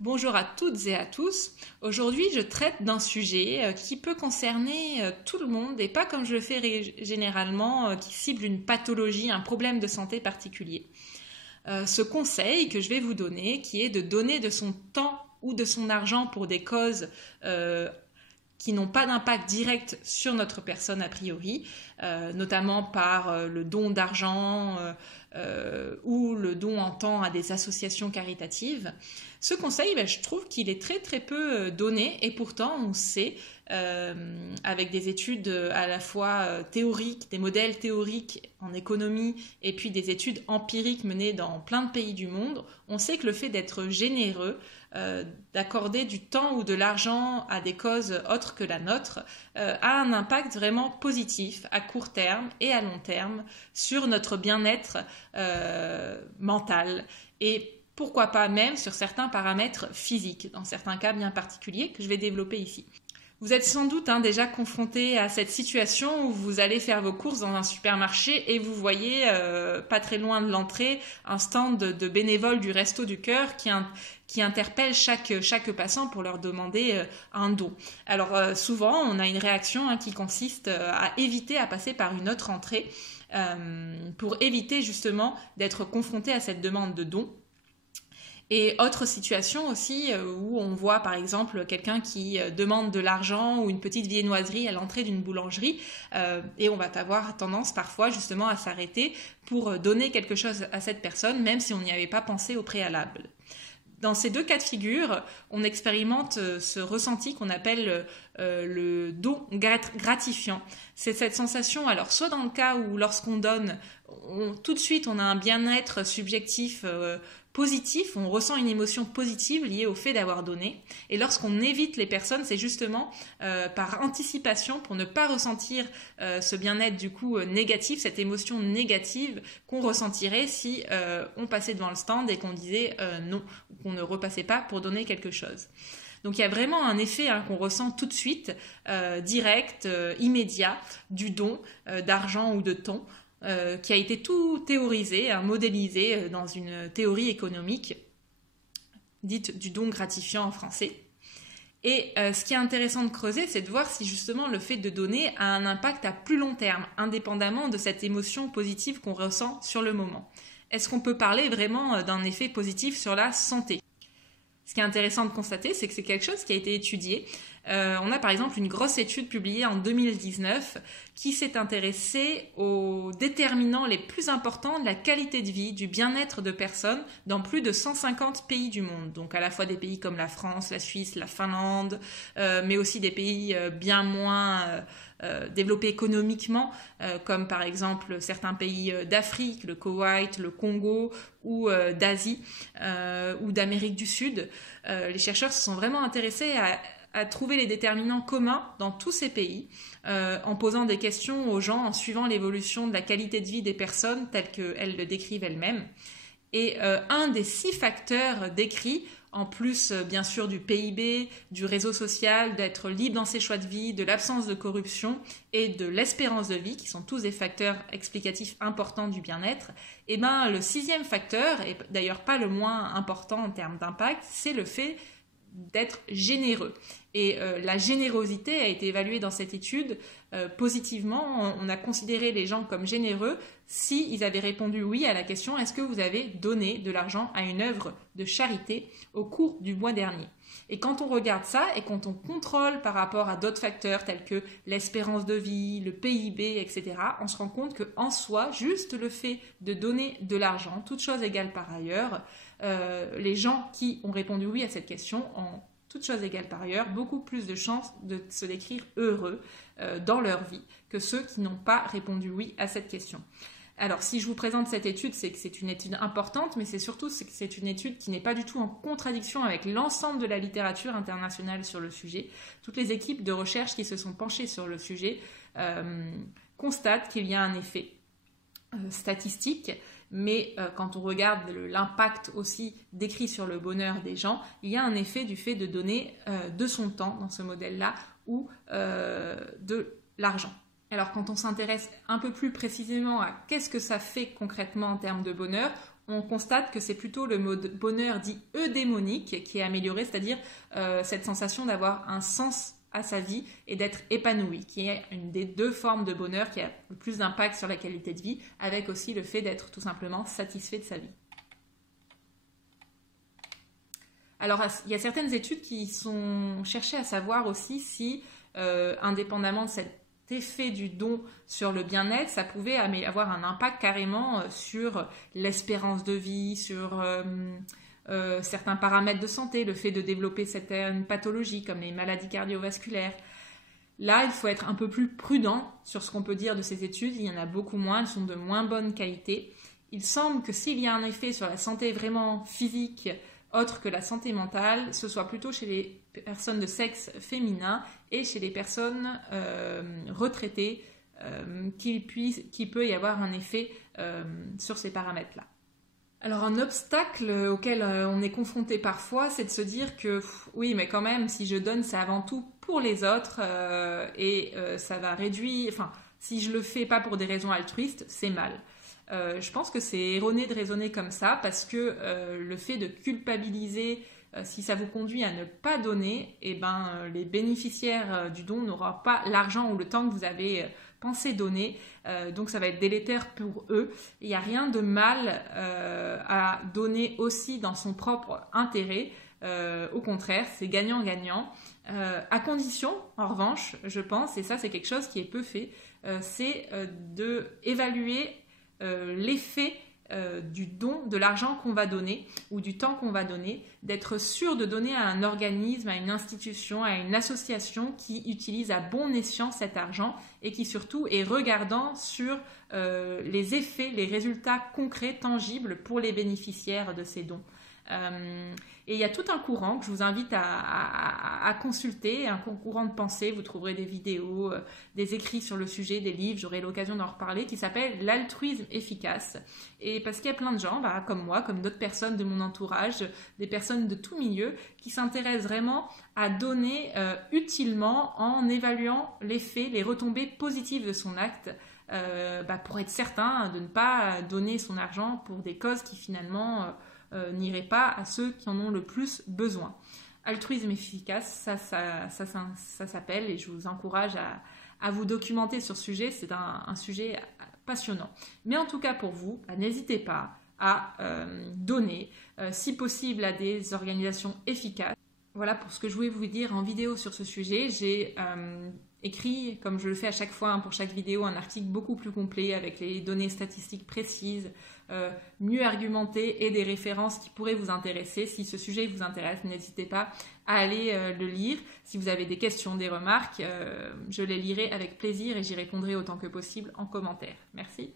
Bonjour à toutes et à tous. Aujourd'hui, je traite d'un sujet qui peut concerner tout le monde et pas comme je le fais généralement, qui cible une pathologie, un problème de santé particulier. Ce conseil que je vais vous donner, qui est de donner de son temps ou de son argent pour des causes qui n'ont pas d'impact direct sur notre personne a priori, notamment par le don d'argent ou le don en temps à des associations caritatives. Ce conseil, je trouve qu'il est très très peu donné et pourtant on sait, avec des études à la fois théoriques, des modèles théoriques en économie et puis des études empiriques menées dans plein de pays du monde, on sait que le fait d'être généreux, d'accorder du temps ou de l'argent à des causes autres que la nôtre, a un impact vraiment positif à court terme et à long terme sur notre bien-être mental et pourquoi pas même sur certains paramètres physiques, dans certains cas bien particuliers que je vais développer ici. Vous êtes sans doute déjà confronté à cette situation où vous allez faire vos courses dans un supermarché et vous voyez, pas très loin de l'entrée, un stand de bénévoles du Resto du Cœur qui interpelle chaque passant pour leur demander un don. Alors souvent, on a une réaction qui consiste à éviter à passer par une autre entrée pour éviter justement d'être confronté à cette demande de don. Et autre situation aussi où on voit par exemple quelqu'un qui demande de l'argent ou une petite viennoiserie à l'entrée d'une boulangerie et on va avoir tendance parfois justement à s'arrêter pour donner quelque chose à cette personne même si on n'y avait pas pensé au préalable. Dans ces deux cas de figure, on expérimente ce ressenti qu'on appelle le don gratifiant. C'est cette sensation, alors soit dans le cas où lorsqu'on donne, tout de suite on a un bien-être subjectif positif, on ressent une émotion positive liée au fait d'avoir donné. Et lorsqu'on évite les personnes, c'est justement par anticipation pour ne pas ressentir ce bien-être du coup négatif, cette émotion négative qu'on ressentirait si on passait devant le stand et qu'on disait non, ou qu'on ne repassait pas pour donner quelque chose. Donc il y a vraiment un effet qu'on ressent tout de suite, direct, immédiat, du don d'argent ou de temps, qui a été tout théorisé, modélisé dans une théorie économique dite du don gratifiant en français. Et ce qui est intéressant de creuser, c'est de voir si justement le fait de donner a un impact à plus long terme, indépendamment de cette émotion positive qu'on ressent sur le moment. Est-ce qu'on peut parler vraiment d'un effet positif sur la santé ? Ce qui est intéressant de constater, c'est que c'est quelque chose qui a été étudié. On a par exemple une grosse étude publiée en 2019 qui s'est intéressée aux déterminants les plus importants de la qualité de vie, du bien-être de personnes dans plus de 150 pays du monde. Donc à la fois des pays comme la France, la Suisse, la Finlande, mais aussi des pays bien moins développés économiquement, comme par exemple certains pays d'Afrique, le Koweït, le Congo, ou d'Asie, ou d'Amérique du Sud. Les chercheurs se sont vraiment intéressés à trouver les déterminants communs dans tous ces pays, en posant des questions aux gens, en suivant l'évolution de la qualité de vie des personnes telles qu'elles le décrivent elles-mêmes. Et un des 6 facteurs décrits, en plus bien sûr du PIB, du réseau social, d'être libre dans ses choix de vie, de l'absence de corruption et de l'espérance de vie, qui sont tous des facteurs explicatifs importants du bien-être, et le 6e facteur, et d'ailleurs pas le moins important en termes d'impact, c'est le fait d'être généreux. Et la générosité a été évaluée dans cette étude positivement. On a considéré les gens comme généreux s'ils avaient répondu oui à la question « Est-ce que vous avez donné de l'argent à une œuvre de charité au cours du mois dernier ?» Et quand on regarde ça et quand on contrôle par rapport à d'autres facteurs tels que l'espérance de vie, le PIB, etc., on se rend compte qu'en soi, juste le fait de donner de l'argent, toutes choses égales par ailleurs, les gens qui ont répondu oui à cette question ont toutes choses égales par ailleurs, beaucoup plus de chances de se décrire heureux dans leur vie que ceux qui n'ont pas répondu oui à cette question. Alors, si je vous présente cette étude, c'est que c'est une étude importante, mais c'est surtout que c'est une étude qui n'est pas du tout en contradiction avec l'ensemble de la littérature internationale sur le sujet. Toutes les équipes de recherche qui se sont penchées sur le sujet constatent qu'il y a un effet statistique, mais quand on regarde l'impact aussi décrit sur le bonheur des gens, il y a un effet du fait de donner de son temps dans ce modèle-là ou de l'argent. Alors quand on s'intéresse un peu plus précisément à qu'est-ce que ça fait concrètement en termes de bonheur, on constate que c'est plutôt le mode bonheur dit eudémonique qui est amélioré, c'est-à-dire cette sensation d'avoir un sens à sa vie et d'être épanoui, qui est une des deux formes de bonheur qui a le plus d'impact sur la qualité de vie, avec aussi le fait d'être tout simplement satisfait de sa vie. Alors, il y a certaines études qui sont cherchées à savoir aussi si, indépendamment de cet effet du don sur le bien-être, ça pouvait avoir un impact carrément sur l'espérance de vie, sur certains paramètres de santé, le fait de développer certaines pathologies comme les maladies cardiovasculaires. Là, il faut être un peu plus prudent sur ce qu'on peut dire de ces études. Il y en a beaucoup moins, elles sont de moins bonne qualité. Il semble que s'il y a un effet sur la santé vraiment physique, autre que la santé mentale, ce soit plutôt chez les personnes de sexe féminin et chez les personnes retraitées qu'il peut y avoir un effet sur ces paramètres-là. Alors un obstacle auquel on est confronté parfois, c'est de se dire que oui, mais quand même, si je donne, c'est avant tout pour les autres et ça va réduire... Enfin, si je le fais pas pour des raisons altruistes, c'est mal. Je pense que c'est erroné de raisonner comme ça parce que le fait de culpabiliser, si ça vous conduit à ne pas donner, eh ben, les bénéficiaires du don n'auront pas l'argent ou le temps que vous avez pensé donner, donc ça va être délétère pour eux. Il n'y a rien de mal à donner aussi dans son propre intérêt, au contraire, c'est gagnant-gagnant, à condition, en revanche, je pense, et ça c'est quelque chose qui est peu fait, c'est d'évaluer l'effet du don, de l'argent qu'on va donner ou du temps qu'on va donner, d'être sûr de donner à un organisme, à une institution, à une association qui utilise à bon escient cet argent et qui surtout est regardant sur les effets, les résultats concrets, tangibles pour les bénéficiaires de ces dons. Et il y a tout un courant que je vous invite à consulter, un courant de pensée, vous trouverez des vidéos, des écrits sur le sujet, des livres, j'aurai l'occasion d'en reparler, qui s'appelle l'altruisme efficace. Et parce qu'il y a plein de gens, comme moi, comme d'autres personnes de mon entourage, des personnes de tout milieu, qui s'intéressent vraiment à donner utilement en évaluant l'effet, les retombées positives de son acte, pour être certain de ne pas donner son argent pour des causes qui finalement... n'irait pas à ceux qui en ont le plus besoin. Altruisme efficace, ça s'appelle, et je vous encourage à vous documenter sur ce sujet, c'est un sujet passionnant. Mais en tout cas pour vous, n'hésitez pas à donner, si possible à des organisations efficaces. Voilà pour ce que je voulais vous dire en vidéo sur ce sujet. J'ai écrit, comme je le fais à chaque fois pour chaque vidéo, un article beaucoup plus complet avec les données statistiques précises, mieux argumentées et des références qui pourraient vous intéresser. Si ce sujet vous intéresse, n'hésitez pas à aller le lire. Si vous avez des questions, des remarques, je les lirai avec plaisir et j'y répondrai autant que possible en commentaire. Merci.